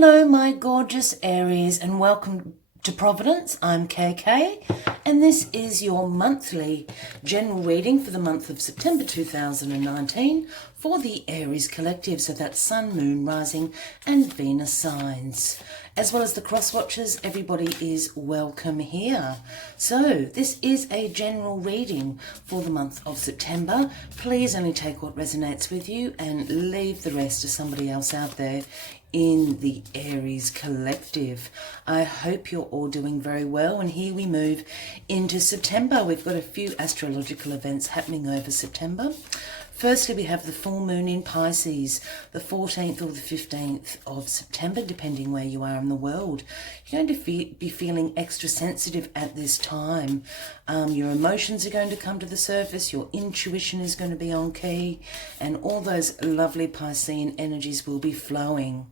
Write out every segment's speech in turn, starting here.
Hello my gorgeous Aries and welcome to Providence. I'm KK and this is your monthly general reading for the month of September 2019 for the Aries collective. So that's Sun, Moon, Rising and Venus signs. As well as the cross watchers, everybody is welcome here. So this is a general reading for the month of September. Please only take what resonates with you and leave the rest to somebody else out there in the Aries collective. I hope you're all doing very well, and here we move into September. We've got a few astrological events happening over September. Firstly, we have the full moon in Pisces, the 14th or the 15th of September, depending where you are in the world. You're going to be feeling extra sensitive at this time. Your emotions are going to come to the surface, your intuition is going to be on key, and all those lovely Piscean energies will be flowing.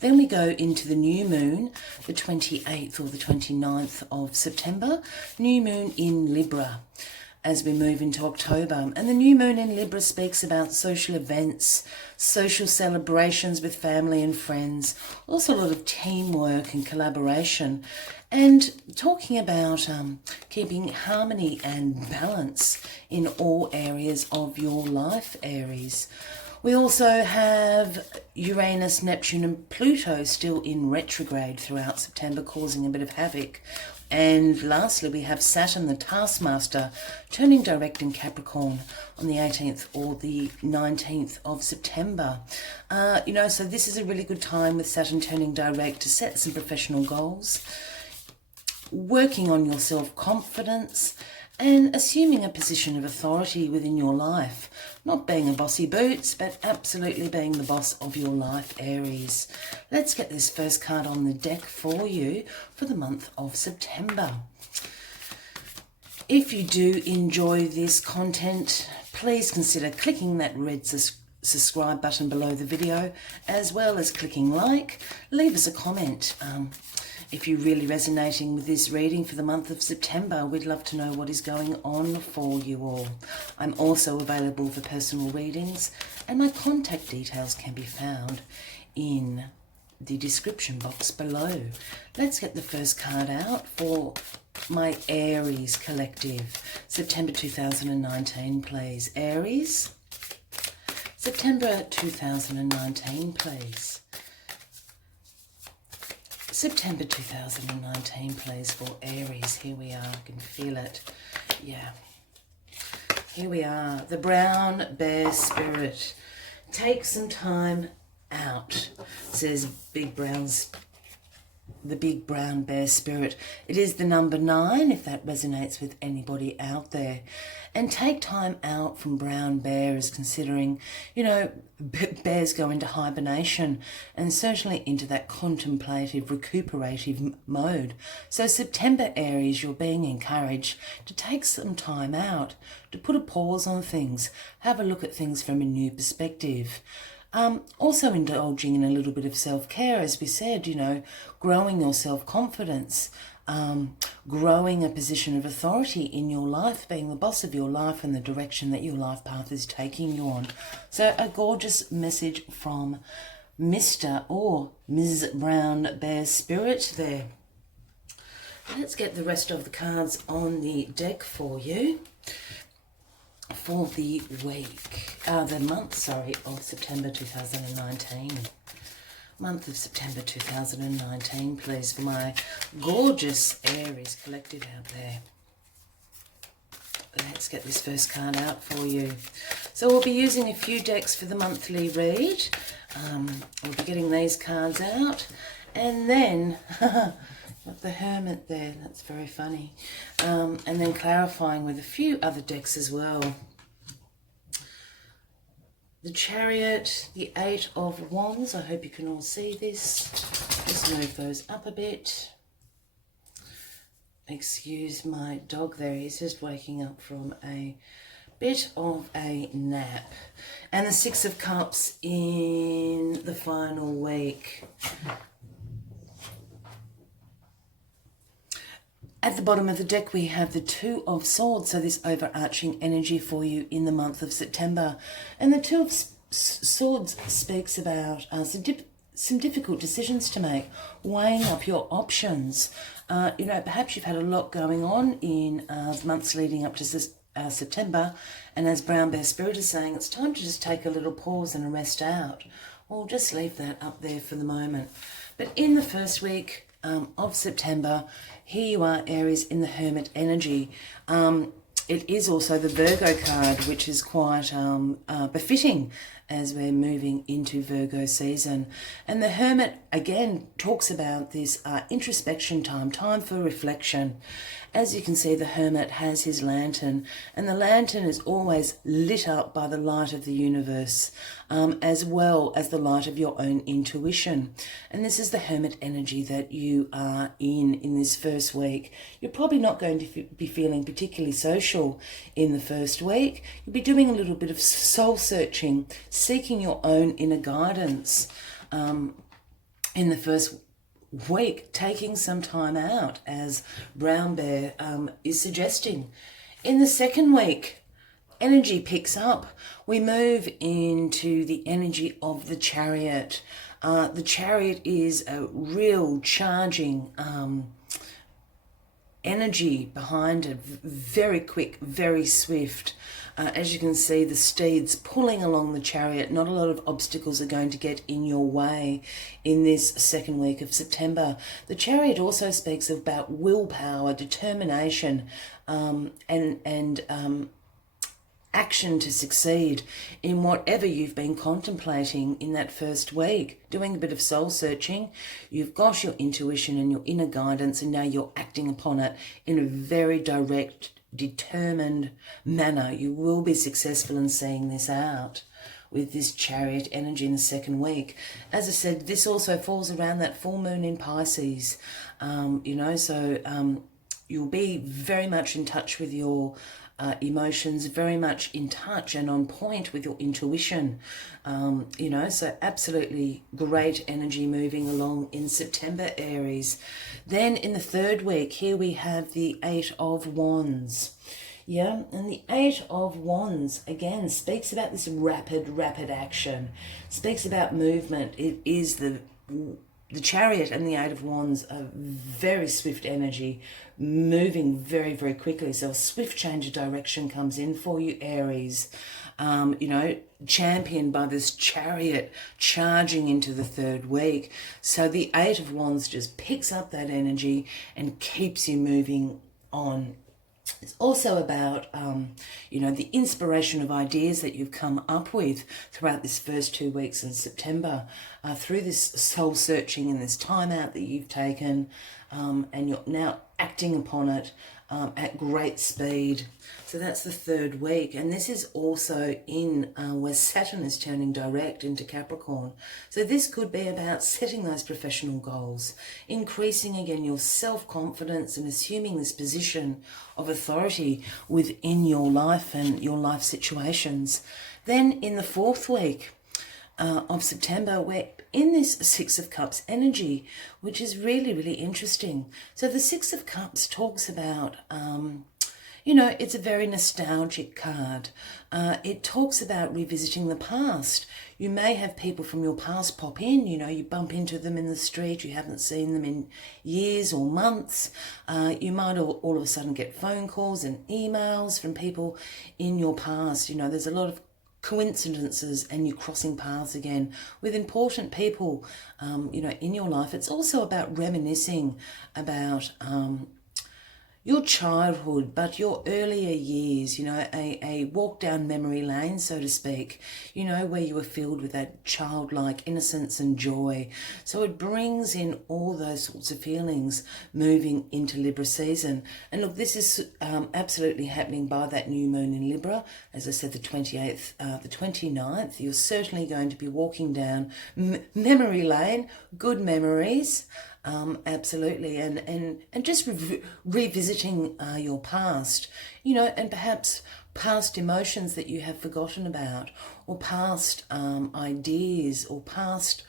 Then we go into the new moon, the 28th or the 29th of September, new moon in Libra, as we move into October. And the new moon in Libra speaks about social events, social celebrations with family and friends, also a lot of teamwork and collaboration, and talking about keeping harmony and balance in all areas of your life, Aries. We also have Uranus, Neptune and Pluto still in retrograde throughout September, causing a bit of havoc. And lastly, we have Saturn, the taskmaster, turning direct in Capricorn on the 18th or the 19th of September. So this is a really good time with Saturn turning direct to set some professional goals, working on your self-confidence, and assuming a position of authority within your life. Not being a bossy boots, but absolutely being the boss of your life, Aries. Let's get this first card on the deck for you for the month of September. If you do enjoy this content, please consider clicking that red subscribe button below the video, as well as clicking like. Leave us a comment. If you're really resonating with this reading for the month of September, we'd love to know what is going on for you all. I'm also available for personal readings, and my contact details can be found in the description box below. Let's get the first card out for my Aries collective. September 2019, please. Aries, September 2019, please. September 2019, please, for Aries. Here we are. I can feel it. Yeah. Here we are. The brown bear spirit. Take some time out, says the big brown bear spirit. It is the number 9, if that resonates with anybody out there. And take time out from brown bears, considering, bears go into hibernation and certainly into that contemplative, recuperative mode. So September, Aries, you're being encouraged to take some time out, to put a pause on things, have a look at things from a new perspective. Also indulging in a little bit of self-care, as we said, growing your self-confidence, growing a position of authority in your life, being the boss of your life and the direction that your life path is taking you on. So a gorgeous message from Mr. or Ms. Brown Bear Spirit there. Let's get the rest of the cards on the deck for you for the month of September 2019. Month of September 2019, please, for my gorgeous Aries collective out there. Let's get this first card out for you. So we'll be using a few decks for the monthly read. We'll be getting these cards out, and then got the Hermit there. That's very funny. And then clarifying with a few other decks as well. The Chariot, the 8 of Wands. I hope you can all see this. Just move those up a bit. Excuse my dog there. He's just waking up from a bit of a nap. And the 6 of Cups in the final week. At the bottom of the deck, we have the 2 of Swords, so this overarching energy for you in the month of September. And the 2 of Swords speaks about some difficult decisions to make, weighing up your options. Perhaps you've had a lot going on in the months leading up to September, and as Brown Bear Spirit is saying, it's time to just take a little pause and a rest out. Well, just leave that up there for the moment. But in the first week of September, here you are, Aries, in the Hermit energy. It is also the Virgo card, which is quite befitting as we're moving into Virgo season. And the Hermit, again, talks about this introspection time for reflection. As you can see, the Hermit has his lantern, and the lantern is always lit up by the light of the universe, as well as the light of your own intuition. And this is the Hermit energy that you are in this first week. You're probably not going to be feeling particularly social in the first week. You'll be doing a little bit of soul searching, seeking your own inner guidance in the first week, taking some time out, as Brown Bear is suggesting. In the second week, energy picks up. We move into the energy of the Chariot. The Chariot is a real charging energy behind it, very quick, very swift. As you can see, the steeds pulling along the Chariot. Not a lot of obstacles are going to get in your way in this second week of September. The Chariot also speaks about willpower, determination, and action to succeed in whatever you've been contemplating in that first week. Doing a bit of soul searching, you've got your intuition and your inner guidance, and now you're acting upon it in a very direct, determined manner. You will be successful in seeing this out with this Chariot energy in the second week. As I said, this also falls around that full moon in Pisces, so you'll be very much in touch with your emotions, very much in touch and on point with your intuition, so absolutely great energy moving along in September, Aries. Then in the third week, here we have the Eight of Wands. Yeah, and the Eight of Wands, again, speaks about this rapid action, speaks about movement. It is the Chariot and the Eight of Wands are very swift energy, moving very, very quickly. So a swift change of direction comes in for you, Aries. Championed by this Chariot charging into the third week. So the Eight of Wands just picks up that energy and keeps you moving on. It's also about, the inspiration of ideas that you've come up with throughout this first 2 weeks in September, through this soul searching and this time out that you've taken, and you're now acting upon it at great speed. So that's the third week. And this is also in where Saturn is turning direct into Capricorn. So this could be about setting those professional goals, increasing again your self-confidence and assuming this position of authority within your life and your life situations. Then in the fourth week of September, we're in this Six of Cups energy, which is really, really interesting. So the Six of Cups talks about, it's a very nostalgic card. It talks about revisiting the past. You may have people from your past pop in, you bump into them in the street, you haven't seen them in years or months. You might all of a sudden get phone calls and emails from people in your past. There's a lot of coincidences, and you're crossing paths again with important people, in your life. It's also about reminiscing about your childhood, but your earlier years, a walk down memory lane, so to speak, where you were filled with that childlike innocence and joy. So it brings in all those sorts of feelings moving into Libra season. And look, this is absolutely happening by that new moon in Libra. As I said, the 28th, the 29th, you're certainly going to be walking down memory lane, good memories. Absolutely, and just revisiting your past, and perhaps past emotions that you have forgotten about, or past ideas, or past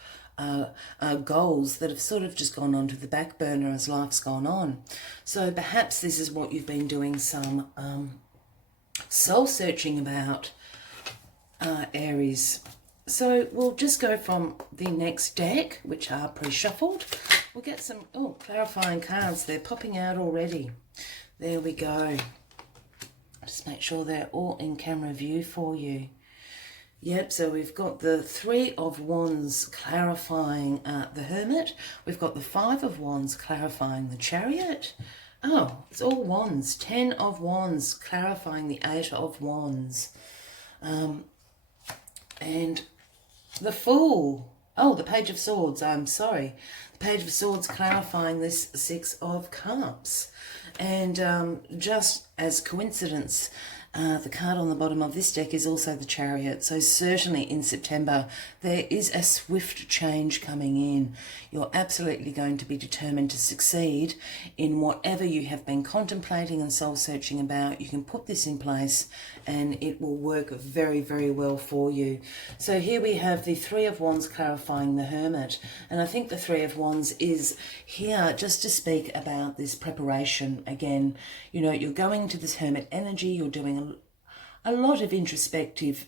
goals that have sort of just gone onto the back burner as life's gone on. So perhaps this is what you've been doing some soul searching about, Aries. So we'll just go from the next deck, which are pre-shuffled. We'll get some, clarifying cards. They're popping out already. There we go. Just make sure they're all in camera view for you. Yep, so we've got the Three of Wands clarifying the Hermit. We've got the Five of Wands clarifying the Chariot. Oh, it's all Wands. 10 of Wands clarifying the Eight of Wands. And the Fool. Oh, the Page of Swords. I'm sorry. The Page of Swords clarifying this Six of Cups. And just as coincidence, the card on the bottom of this deck is also the Chariot. So certainly in September, there is a swift change coming in. You're absolutely going to be determined to succeed in whatever you have been contemplating and soul-searching about. You can put this in place and it will work very, very well for you. So here we have the Three of Wands clarifying the Hermit. And I think the Three of Wands is here just to speak about this preparation again. You know, you're going into this Hermit energy, you're doing a lot of introspective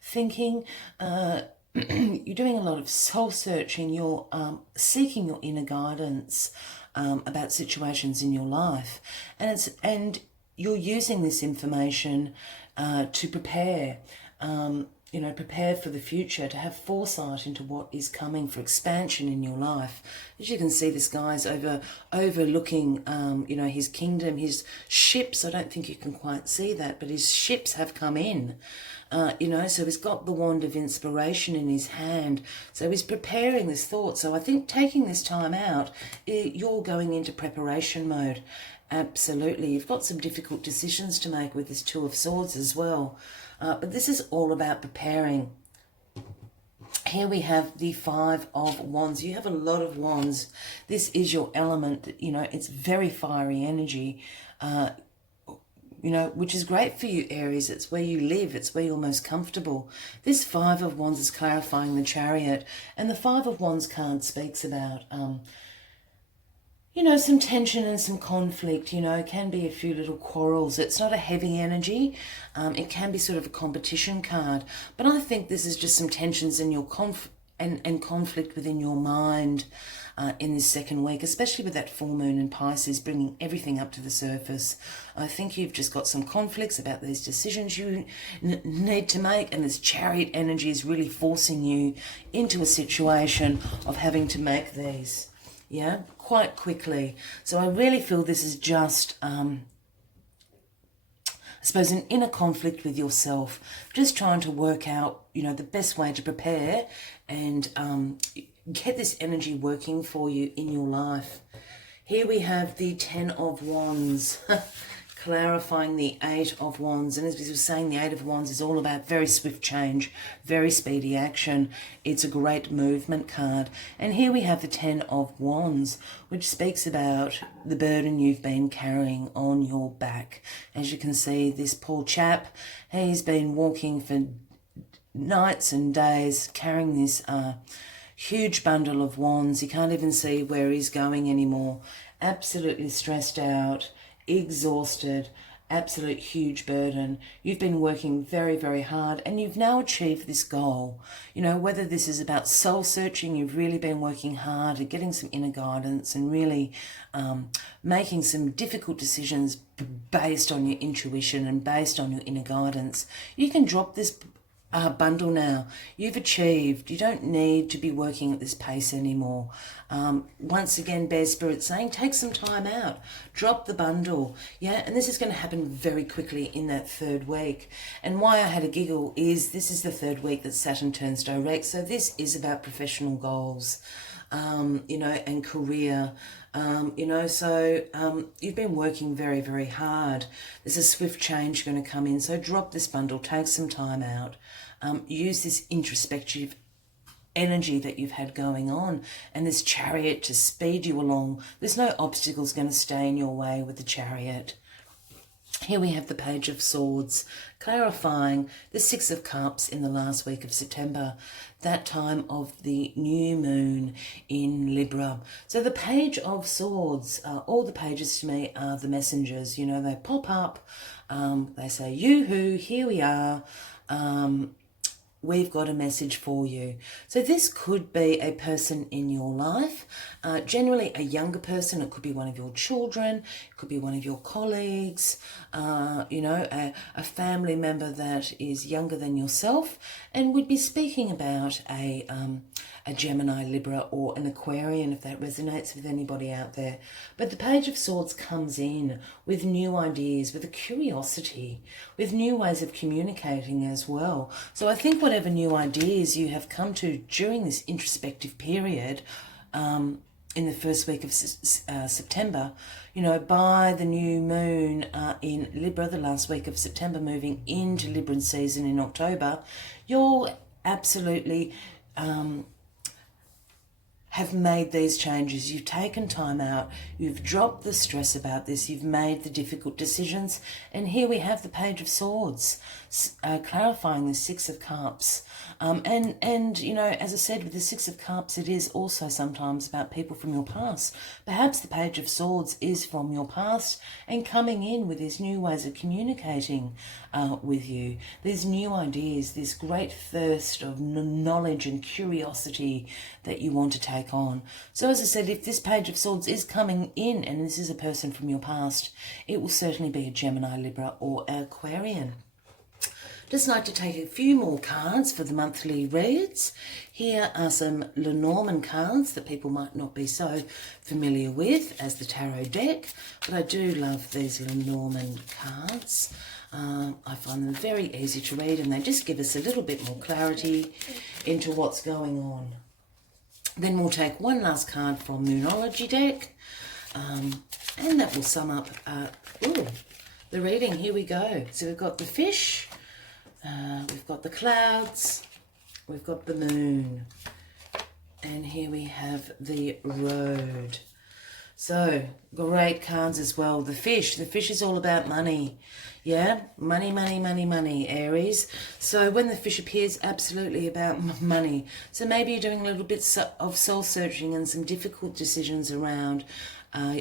thinking, you're doing a lot of soul searching, you're seeking your inner guidance about situations in your life, and you're using this information to prepare, prepare for the future, to have foresight into what is coming for expansion in your life. As you can see, this guy's overlooking, his kingdom, his ships. I don't think you can quite see that, but his ships have come in, so he's got the wand of inspiration in his hand. So he's preparing this thought. So I think taking this time out, you're going into preparation mode. Absolutely. You've got some difficult decisions to make with this Two of Swords as well. But this is all about preparing. Here we have the Five of Wands. You have a lot of wands. This is your element. It's very fiery energy, which is great for you, Aries. It's where you live. It's where you're most comfortable. This Five of Wands is clarifying the Chariot. And the Five of Wands card speaks about some tension and some conflict, can be a few little quarrels. It's not a heavy energy. It can be sort of a competition card. But I think this is just some tensions in your conflict within your mind in this second week, especially with that full moon in Pisces bringing everything up to the surface. I think you've just got some conflicts about these decisions you need to make, and this Chariot energy is really forcing you into a situation of having to make these. Yeah, quite quickly. So I really feel this is just, I suppose, an inner conflict with yourself, just trying to work out, the best way to prepare and get this energy working for you in your life. Here we have the Ten of Wands, clarifying the Eight of Wands. And as we were saying, the Eight of Wands is all about very swift change, very speedy action. It's a great movement card. And here we have the Ten of Wands, which speaks about the burden you've been carrying on your back. As you can see, this poor chap, he's been walking for nights and days carrying this huge bundle of wands. He can't even see where he's going anymore. Absolutely stressed out, exhausted, absolute huge burden. You've been working very, very hard and you've now achieved this goal. Whether this is about soul searching, you've really been working hard at getting some inner guidance and really making some difficult decisions based on your intuition and based on your inner guidance. You can drop this bundle now. You've achieved. You don't need to be working at this pace anymore. Once again, Bear Spirit saying, take some time out. Drop the bundle. Yeah, and this is going to happen very quickly in that third week. And why I had a giggle is this is the third week that Saturn turns direct. So this is about professional goals, and career. You've been working very, very hard. There's a swift change going to come in. So drop this bundle, take some time out. Use this introspective energy that you've had going on and this Chariot to speed you along. There's no obstacles going to stay in your way with the Chariot. Here we have the Page of Swords, clarifying the Six of Cups in the last week of September, that time of the new moon in Libra. So the Page of Swords, all the pages to me are the messengers. They pop up, they say, yoo-hoo, here we are. we've got a message for you. So this could be a person in your life, generally a younger person. It could be one of your children, it could be one of your colleagues, you know, a family member that is younger than yourself, and we'd be speaking about a Gemini, Libra, or an Aquarian, if that resonates with anybody out there. But the Page of Swords comes in with new ideas, with a curiosity, with new ways of communicating as well. So I think whatever new ideas you have come to during this introspective period, in the first week of September, you know, by the new moon in Libra, the last week of September, moving into Libran season in October, you'll absolutely have made these changes. You've taken time out, you've dropped the stress about this, you've made the difficult decisions, and here we have the Page of Swords, clarifying the Six of Cups. And you know, as I said, with the Six of Cups, it is also sometimes about people from your past. Perhaps the Page of Swords is from your past and coming in with these new ways of communicating with you, these new ideas, this great thirst of knowledge and curiosity that you want to take on. So as I said, if this Page of Swords is coming in and this is a person from your past, it will certainly be a Gemini, Libra, or Aquarian. Just like to take a few more cards for the monthly reads. Here are some Lenormand cards that people might not be so familiar with as the tarot deck, but I do love these Lenormand cards. I find them very easy to read, and they just give us a little bit more clarity into what's going on. Then we'll take one last card from Moonology deck, and that will sum up the reading. Here we go. So we've got the fish, we've got the clouds, we've got the moon, and here we have the road. So great cards as well. The fish is all about money. Yeah, money, money, money, money, Aries. So when the fish appears, absolutely about money. So maybe you're doing a little bit of soul-searching and some difficult decisions around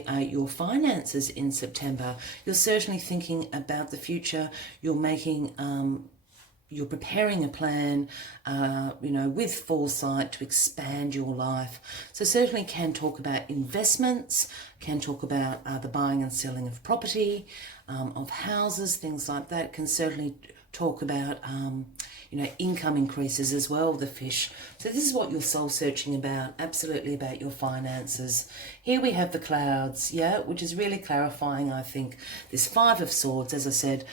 your finances in September. You're certainly thinking about the future. You're making you're preparing a plan, you know, with foresight to expand your life. So certainly can talk about investments, can talk about the buying and selling of property, of houses, things like that. Can certainly talk about, you know, income increases as well, the fish. So this is what you're soul searching about, absolutely about your finances. Here we have the clouds, yeah, which is really clarifying, I think. This Five of Swords, as I said,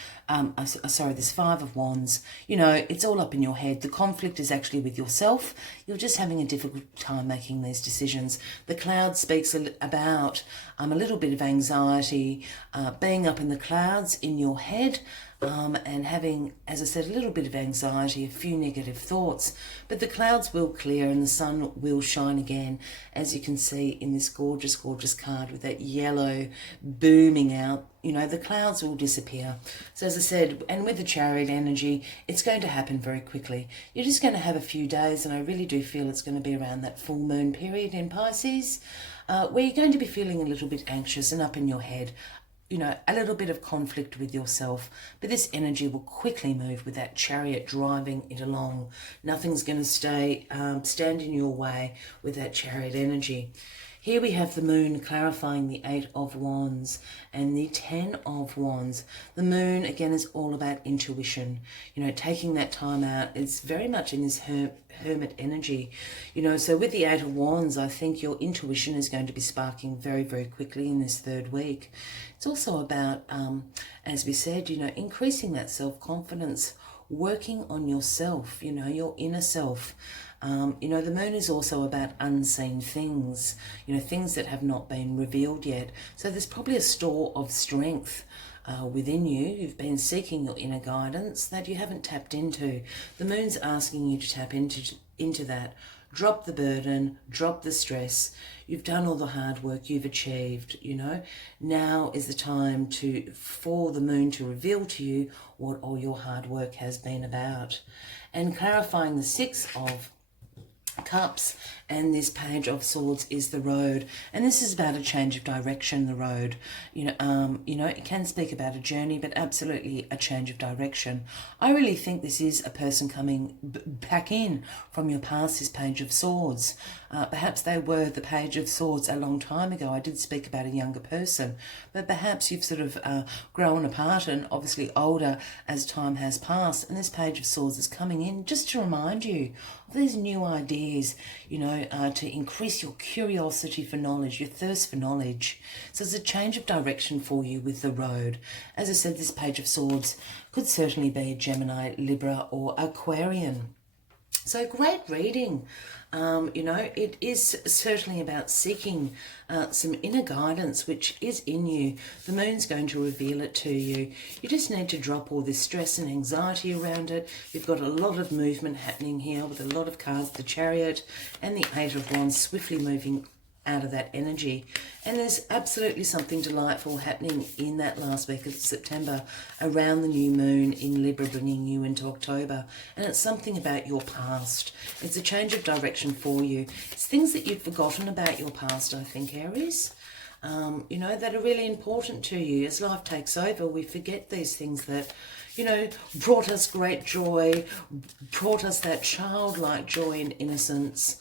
sorry, this Five of Wands, you know, it's all up in your head. The conflict is actually with yourself. You're just having a difficult time making these decisions. The cloud speaks about a little bit of anxiety, being up in the clouds in your head, and having, as I said, a little bit of anxiety, a few negative thoughts. But the clouds will clear and the sun will shine again, as you can see in this gorgeous, gorgeous card with that yellow booming out. You know, the clouds will disappear. So as I said, and with the Chariot energy, it's going to happen very quickly. You're just going to have a few days, and I really do feel it's going to be around that full moon period in Pisces, where you're going to be feeling a little bit anxious and up in your head. You know, a little bit of conflict with yourself, but this energy will quickly move with that Chariot driving it along. Nothing's going to stand in your way with that Chariot energy. Here we have the moon clarifying the Eight of Wands and the Ten of Wands. The moon, again, is all about intuition. You know, taking that time out. It's very much in this hermit energy. You know, so with the Eight of Wands, I think your intuition is going to be sparking very, very quickly in this third week. It's also about, as we said, you know, increasing that self-confidence, working on yourself, you know, your inner self. You know, the moon is also about unseen things, you know, things that have not been revealed yet. So there's probably a store of strength within you. You've been seeking your inner guidance that you haven't tapped into. The moon's asking you to tap into that. Drop the burden, drop the stress. You've done all the hard work, you've achieved, you know. Now is the time for the moon to reveal to you what all your hard work has been about. And clarifying the Six of Cups, and this Page of Swords is the Road, and this is about a change of direction. The road, it can speak about a journey, but absolutely a change of direction. I really think this is a person coming back in from your past. This Page of Swords, perhaps they were the Page of Swords a long time ago. I did speak about a younger person, but perhaps you've sort of grown apart and obviously older as time has passed, and this Page of Swords is coming in just to remind you of these new ideas, to increase your curiosity for knowledge, your thirst for knowledge. So it's a change of direction for you with the Road. As I said, this Page of Swords could certainly be a Gemini, Libra or Aquarian. So great reading. It is certainly about seeking some inner guidance which is in you. The moon's going to reveal it to you. You just need to drop all this stress and anxiety around it. You've got a lot of movement happening here with a lot of cards, the Chariot and the Eight of Wands swiftly moving out of that energy. And there's absolutely something delightful happening in that last week of September around the new moon in Libra, bringing you into October. And it's something about your past. It's a change of direction for you. It's things that you've forgotten about your past, I think, Aries. That are really important to you. As life takes over, we forget these things that, brought us great joy, brought us that childlike joy and innocence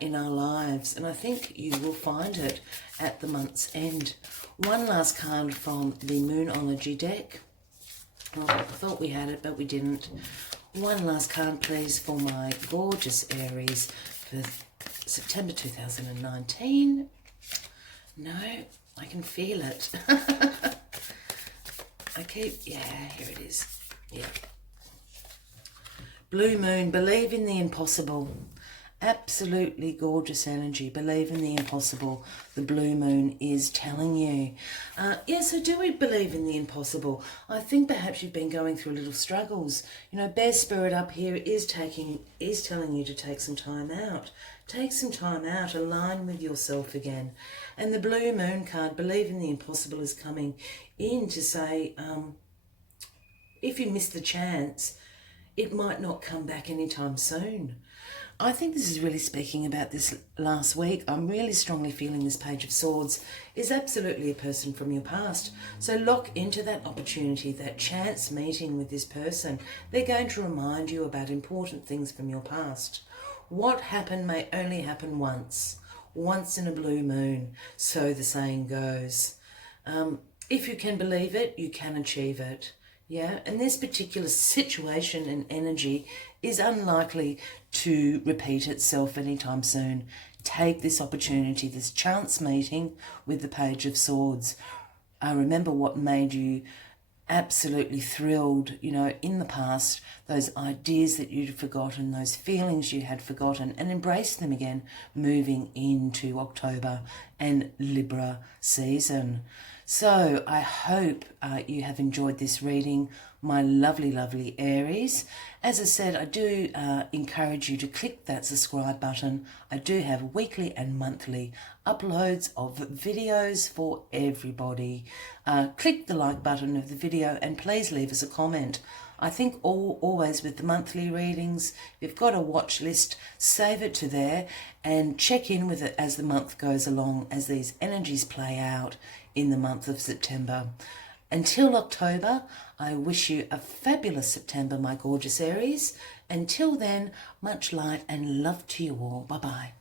in our lives. And I think you will find it at the month's end. One last card from the Moonology deck. Oh, I thought we had it, but we didn't. One last card, please, for my gorgeous Aries for September 2019. No, I can feel it. Here it is. Yeah. Blue Moon, believe in the impossible. Absolutely gorgeous energy. Believe in the impossible. The Blue Moon is telling you. So do we believe in the impossible? I think perhaps you've been going through little struggles. Bear Spirit up here is telling you to take some time out. Take some time out. Align with yourself again. And the Blue Moon card, believe in the impossible, is coming in to say, if you miss the chance, it might not come back anytime soon. I think this is really speaking about this last week. I'm really strongly feeling this Page of Swords is absolutely a person from your past. So lock into that opportunity, that chance meeting with this person. They're going to remind you about important things from your past. What happened may only happen once in a blue moon, so the saying goes. If you can believe it, you can achieve it. Yeah, and this particular situation and energy is unlikely to repeat itself anytime soon. Take this opportunity, this chance meeting with the Page of Swords. Remember what made you absolutely thrilled, in the past, those ideas that you'd forgotten, those feelings you had forgotten, and embrace them again, moving into October and Libra season. So I hope you have enjoyed this reading, my lovely, lovely Aries. As I said, I do encourage you to click that subscribe button. I do have weekly and monthly uploads of videos for everybody. Click the like button of the video and please leave us a comment. I think always with the monthly readings, if you've got a watch list, save it to there and check in with it as the month goes along, as these energies play out in the month of September. Until October, I wish you a fabulous September, my gorgeous Aries. Until then, much light and love to you all. Bye-bye.